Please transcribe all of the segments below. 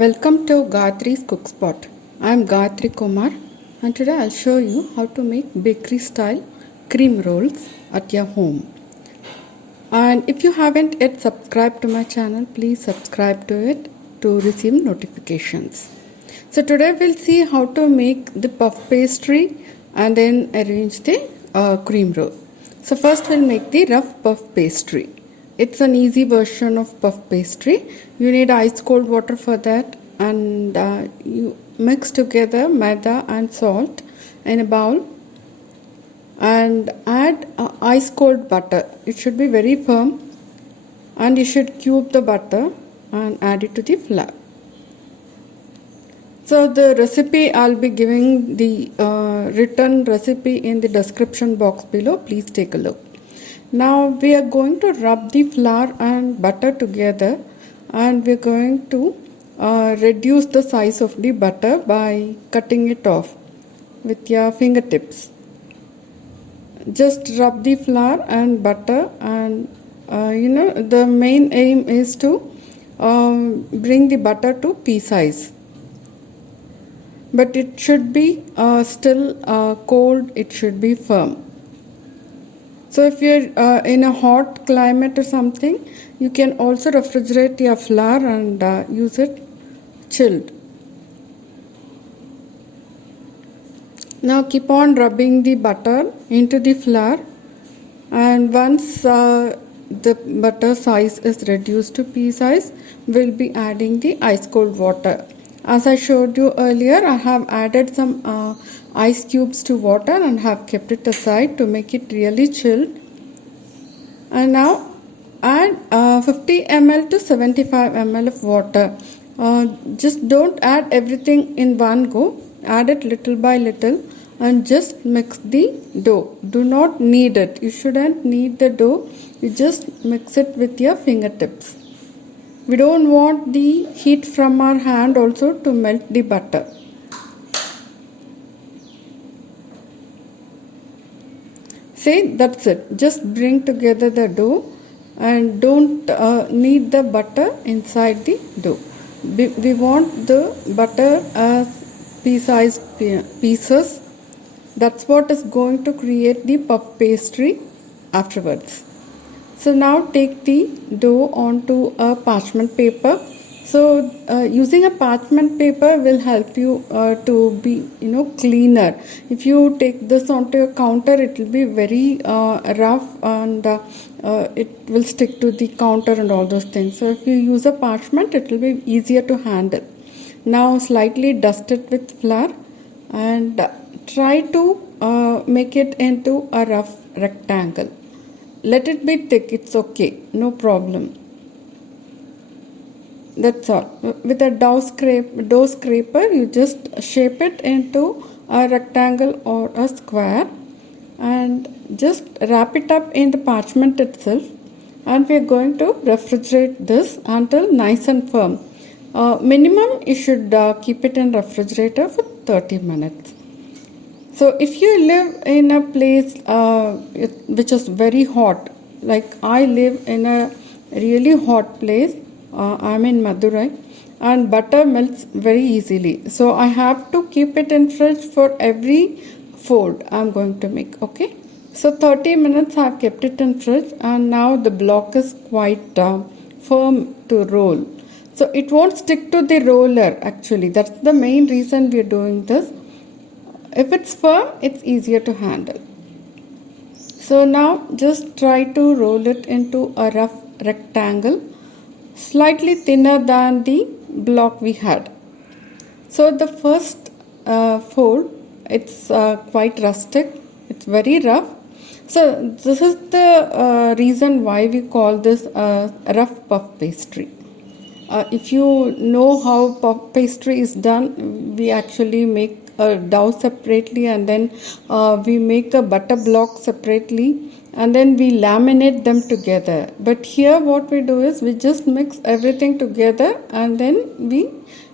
Welcome to Gayatri's Cook Spot. I am Gayatri Kumar and today I'll show you how to make bakery style cream rolls at your home. And if you haven't yet subscribed to my channel, please subscribe to it to receive notifications. So today we'll see how to make the puff pastry and then arrange the cream roll. So first we'll make the rough puff pastry. It's an easy version of puff pastry. You need ice cold water for that, and you mix together maida and salt in a bowl and add ice cold butter. It should be very firm, and you should cube the butter and add it to the flour. So the recipe, I'll be giving the written recipe in the description box below. Please take a look. Now we are going to rub the flour and butter together, and we're going to reduce the size of the butter by cutting it off with your fingertips. Just rub the flour and butter, and the main aim is to bring the butter to pea size. But it should be still cold, it should be firm. So if you're in a hot climate or something, you can also refrigerate your flour and use it chilled. Now keep on rubbing the butter into the flour, and once the butter size is reduced to pea size, we'll be adding the ice cold water. As I showed you earlier, I have added some ice cubes to water and have kept it aside to make it really chilled. And now add 50 ml to 75 ml of water. Just don't add everything in one go. Add it little by little and just mix the dough. Do not knead it. You shouldn't knead the dough. You just mix it with your fingertips. We don't want the heat from our hand also to melt the butter. See, that's it. Just bring together the dough and don't knead the butter inside the dough. We want the butter as pea-sized pieces. That's what is going to create the puff pastry afterwards. So now take the dough onto a parchment paper. So using a parchment paper will help you to be cleaner. If you take this onto your counter, it will be very rough, and it will stick to the counter and all those things. So if you use a parchment, it will be easier to handle. Now slightly dust it with flour and try to make it into a rough rectangle. Let it be thick, it's okay, no problem. That's all. With a dough scraper, you just shape it into a rectangle or a square and just wrap it up in the parchment itself, and we are going to refrigerate this until nice and firm. Minimum you should keep it in refrigerator for 30 minutes. So if you live in a place which is very hot, like I live in a really hot place, I'm in Madurai, and butter melts very easily. So I have to keep it in fridge for every fold I'm going to make. Okay. So 30 minutes I've kept it in fridge, and now the block is quite firm to roll. So it won't stick to the roller actually. That's the main reason we're doing this. If it's firm, it's easier to handle. So now just try to roll it into a rough rectangle, slightly thinner than the block we had. So the first fold, it's quite rustic, it's very rough. So this is the reason why we call this rough puff pastry. If you know how puff pastry is done, we actually make a dough separately, and then we make a butter block separately, and then we laminate them together. But here what we do is we just mix everything together and then we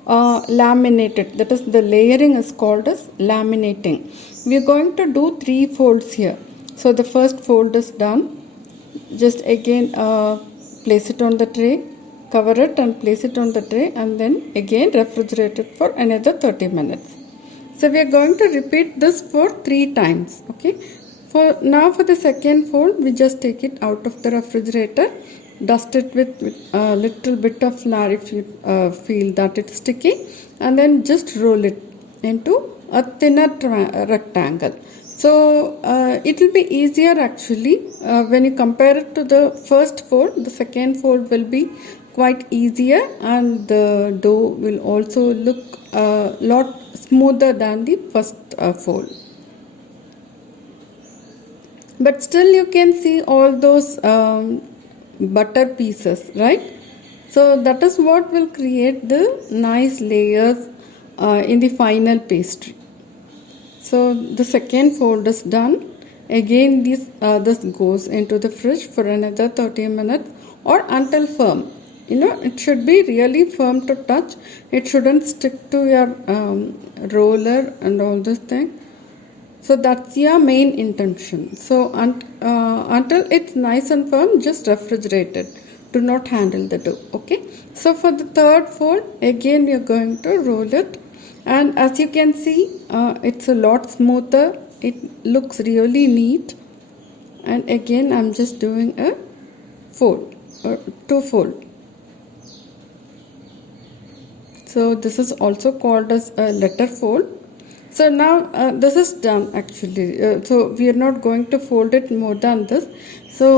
laminate it. That is, the layering is called as laminating. We are going to do 3 folds here. So the first fold is done. Just again place it on the tray cover it and place it on the tray, and then again refrigerate it for another 30 minutes. So we are going to repeat this for 3 times. Okay. For the second fold, we just take it out of the refrigerator, dust it with a little bit of flour if you feel that it's sticky, and then just roll it into a thinner rectangle. So it will be easier actually when you compare it to the first fold. The second fold will be quite easier, and the dough will also look a lot smoother than the first fold. But still you can see all those butter pieces, right? So that is what will create the nice layers in the final pastry. So the second fold is done. Again this goes into the fridge for another 30 minutes or until firm. It should be really firm to touch. It shouldn't stick to your roller and all this thing. So that's your main intention. So until it's nice and firm, just refrigerate it. Do not handle the dough. Okay. So for the third fold, again we are going to roll it, and as you can see, it's a lot smoother. It looks really neat. And again, I'm just doing a fold or 2 fold. So this is also called as a letter fold. So now this is done actually. So we are not going to fold it more than this. So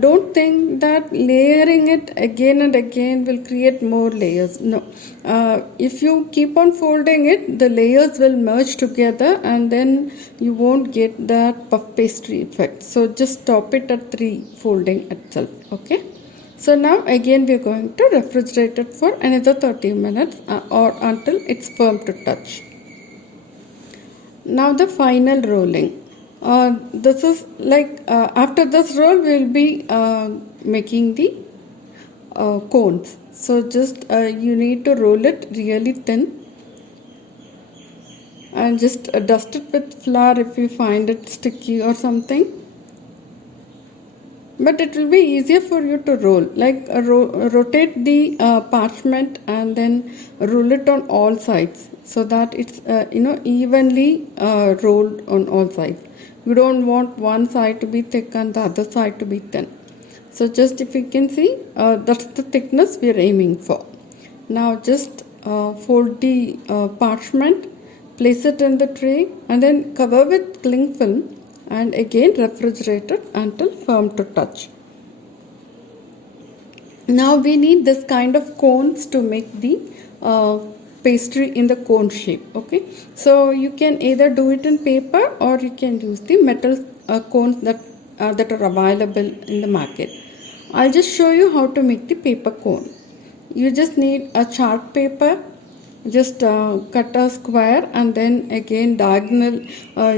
don't think that layering it again and again will create more layers. No. If you keep on folding it, the layers will merge together and then you won't get that puff pastry effect. So just stop it at 3 folding itself. Okay. So now again we are going to refrigerate it for another 30 minutes or until it's firm to touch. Now the final rolling. This is like after this roll we will be making the cones. So just you need to roll it really thin and just dust it with flour if you find it sticky or something. But it will be easier for you to roll, like rotate the parchment and then roll it on all sides so that it's evenly rolled on all sides. You don't want one side to be thick and the other side to be thin. So just if you can see, that's the thickness we are aiming for. Now just fold the parchment, place it in the tray, and then cover with cling film, and again refrigerate it until firm to touch. Now we need this kind of cones to make the pastry in the cone shape. Okay, so you can either do it in paper or you can use the metal cones that are available in the market. I'll just show you how to make the paper cone. You just need a chart paper. Just cut a square and then again diagonal,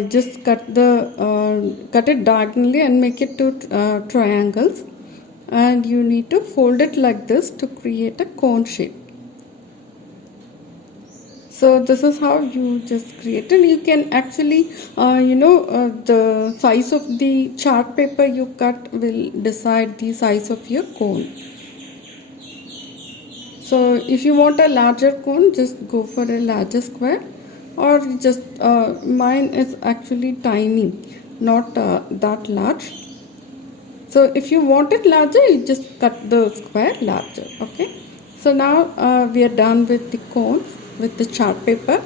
just cut it diagonally and make it to triangles, and you need to fold it like this to create a cone shape. So this is how you just create it. You can actually the size of the chart paper you cut will decide the size of your cone. So if you want a larger cone, just go for a larger square, or just mine is actually tiny, not that large. So if you want it larger, you just cut the square larger. Okay. So now we are done with the cones with the chart paper,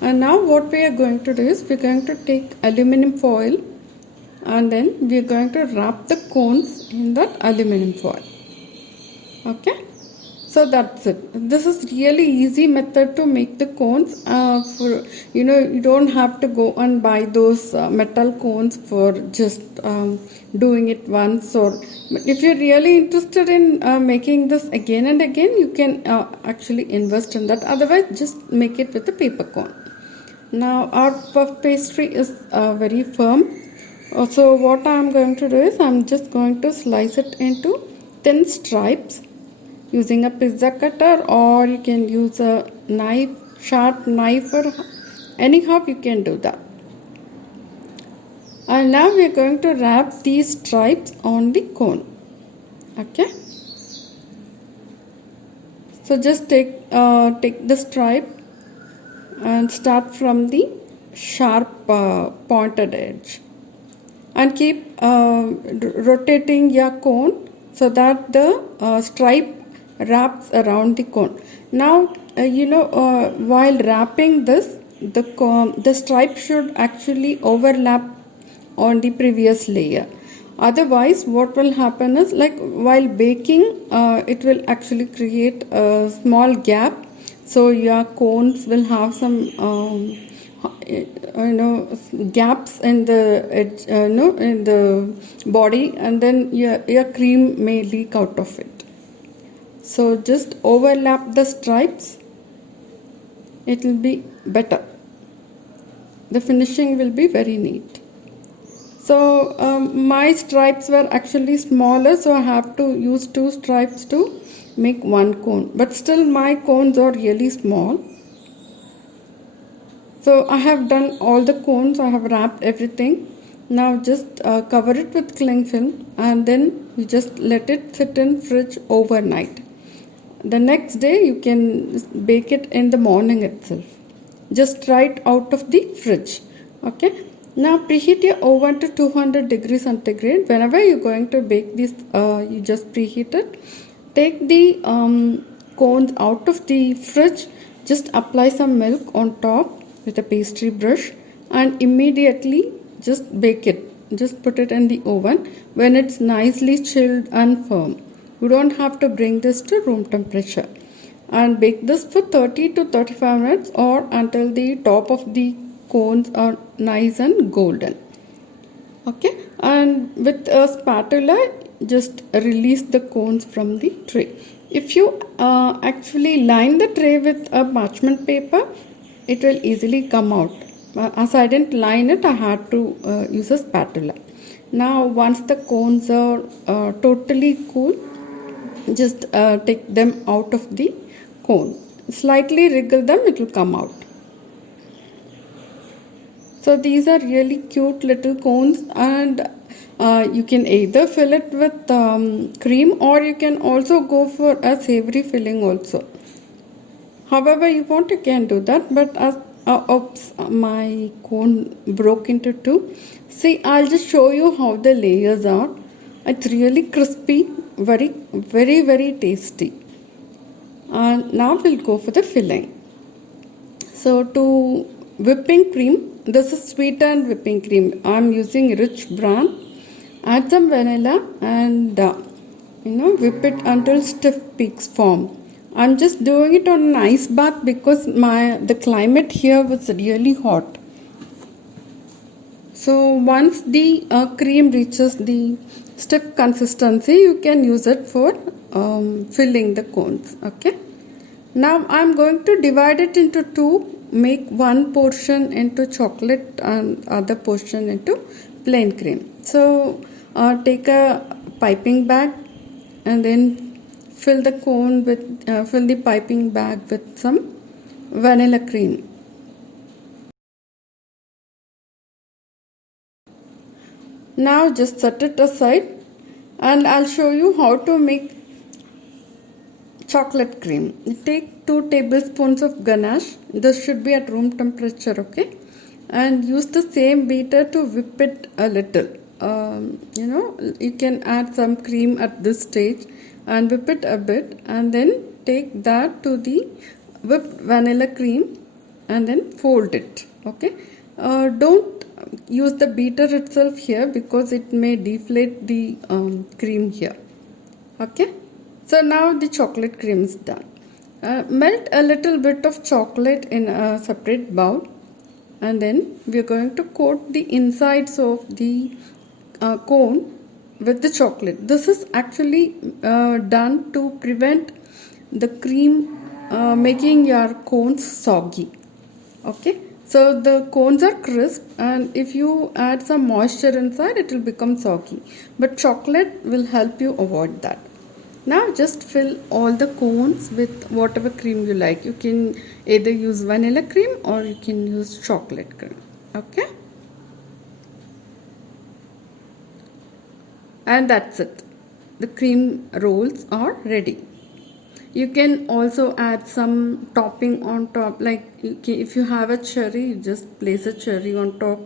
and now what we are going to do is we are going to take aluminum foil, and then we are going to wrap the cones in that aluminum foil. Okay. So that's it. This is really easy method to make the cones. You don't have to go and buy those metal cones for just doing it once. Or if you're really interested in making this again and again, you can actually invest in that. Otherwise, just make it with a paper cone. Now our puff pastry is very firm. So what I'm going to do is I'm just going to slice it into thin stripes using a pizza cutter, or you can use a knife, sharp knife, or anyhow you can do that. And now we are going to wrap these stripes on the cone. Okay. So just take the stripe and start from the sharp pointed edge, and keep rotating your cone so that the stripe wraps around the cone. Now while wrapping this, the stripe should actually overlap on the previous layer. Otherwise what will happen is, like while baking, it will actually create a small gap, so your cones will have some gaps in the edge, in the body, and then your cream may leak out of it. So just overlap the stripes, it will be better, the finishing will be very neat. So my stripes were actually smaller, so I have to use 2 stripes to make 1 cone, but still my cones are really small. So I have done all the cones, I have wrapped everything. Now just cover it with cling film, and then you just let it sit in fridge overnight. The next day you can bake it in the morning itself, just right out of the fridge. Okay. Now preheat your oven to 200 degrees centigrade. Whenever you're going to bake this, you just preheat it. Take the cones out of the fridge, just apply some milk on top with a pastry brush, and immediately just bake it. Just put it in the oven when it's nicely chilled and firm. You don't have to bring this to room temperature, and bake this for 30 to 35 minutes or until the top of the cones are nice and golden. Okay, and with a spatula just release the cones from the tray. If you actually line the tray with a parchment paper, it will easily come out. As I didn't line it, I had to use a spatula. Now once the cones are totally cool, just take them out of the cone. Slightly wriggle them, it will come out. So these are really cute little cones, and you can either fill it with cream, or you can also go for a savory filling also. However you want, you can do that, but as oops, my cone broke into 2. See, I'll just show you how the layers are. It's really crispy, very very tasty. And now we'll go for the filling. So to whipping cream, this is sweetened whipping cream. I'm using Rich brand. Add some vanilla and whip it until stiff peaks form. I'm just doing it on an ice bath because the climate here was really hot. So once the cream reaches the stiff consistency, you can use it for filling the cones. Okay. Now I'm going to divide it into 2. Make one portion into chocolate and other portion into plain cream. So take a piping bag and then fill the cone with fill the piping bag with some vanilla cream. Now just set it aside, and I'll show you how to make chocolate cream. Take 2 tablespoons of ganache. This should be at room temperature, okay? And use the same beater to whip it a little. You can add some cream at this stage and whip it a bit, and then take that to the whipped vanilla cream and then fold it. Okay? Don't use the beater itself here because it may deflate the cream here. Okay? So now the chocolate cream is done. Melt a little bit of chocolate in a separate bowl, and then we are going to coat the insides of the cone with the chocolate. This is actually done to prevent the cream making your cones soggy. Okay, so the cones are crisp, and if you add some moisture inside, it will become soggy, but chocolate will help you avoid that. Now just fill all the cones with whatever cream you like. You can either use vanilla cream or you can use chocolate cream. Okay, and that's it. The cream rolls are ready. You can also add some topping on top, like if you have a cherry, you just place a cherry on top,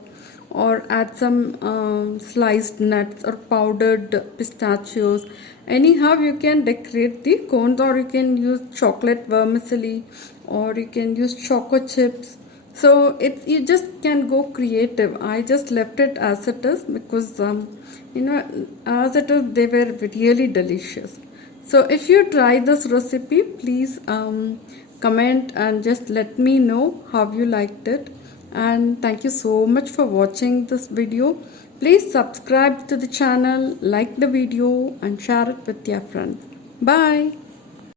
or add some sliced nuts or powdered pistachios. Anyhow you can decorate the cones, or you can use chocolate vermicelli, or you can use choco chips. So it, you just can go creative. I just left it as it is because as it is, they were really delicious. So if you try this recipe, please comment and just let me know how you liked it. And thank you so much for watching this video. Please subscribe to the channel, like the video and share it with your friends. Bye.